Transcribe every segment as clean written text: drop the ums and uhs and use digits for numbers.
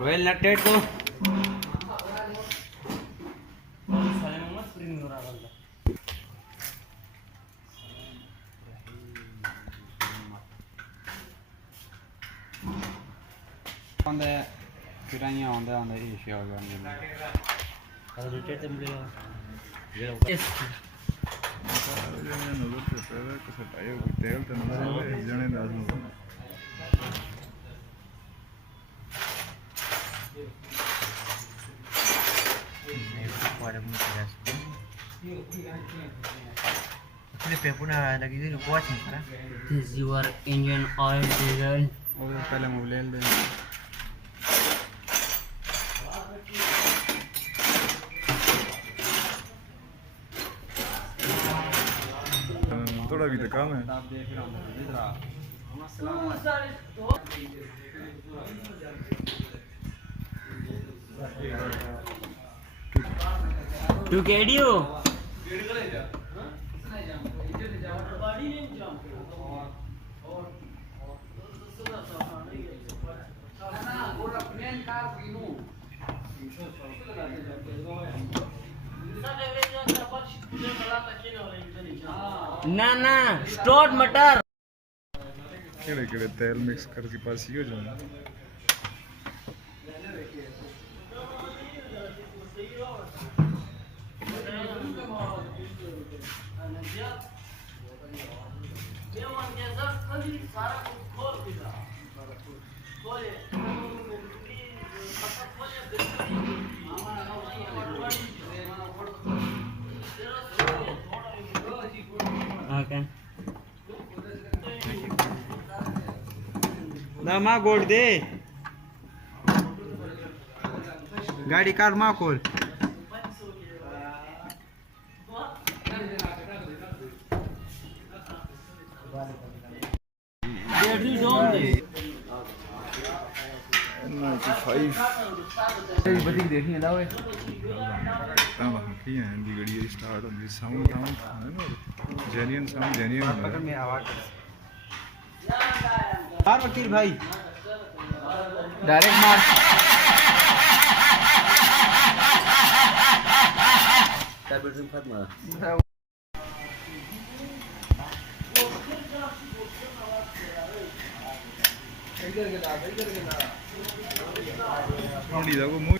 well nutted to on the piranha on the issue yes this is your engine oil diesel पहले मोबाइल दे थोड़ा भी तो काम है to get you ना स्टोर मटर केड़े तेल मिक्स करके पास ही हो जाए okay ना माँ गोड़ दे गाड़ी कार माँ खोल बैटरी डाउन दे 95 बड़ी देखनी है दावे तब की है दी गाड़ी स्टार्ट होती साउंड है ना जेन्युइन साउंड जेन्युइन में आवाज मार वकील भाई डायरेक्ट मार बेडरूम खत्म थोड़ी दा को मुंह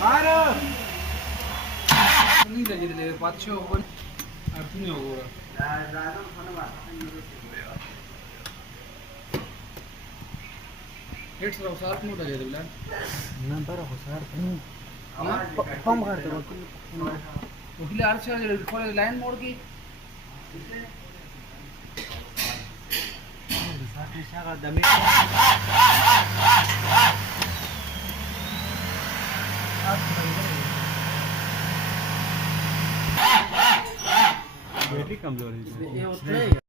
मारो नहीं लगे ले पाछो ओपन अपने होगा हेड्स रो सार्प मोड लगे बिला ना पर हो सार्प पंप करते हो उसके आर से खोले लाइन मोड़ की बैटरी कमजोर है ये उतना ही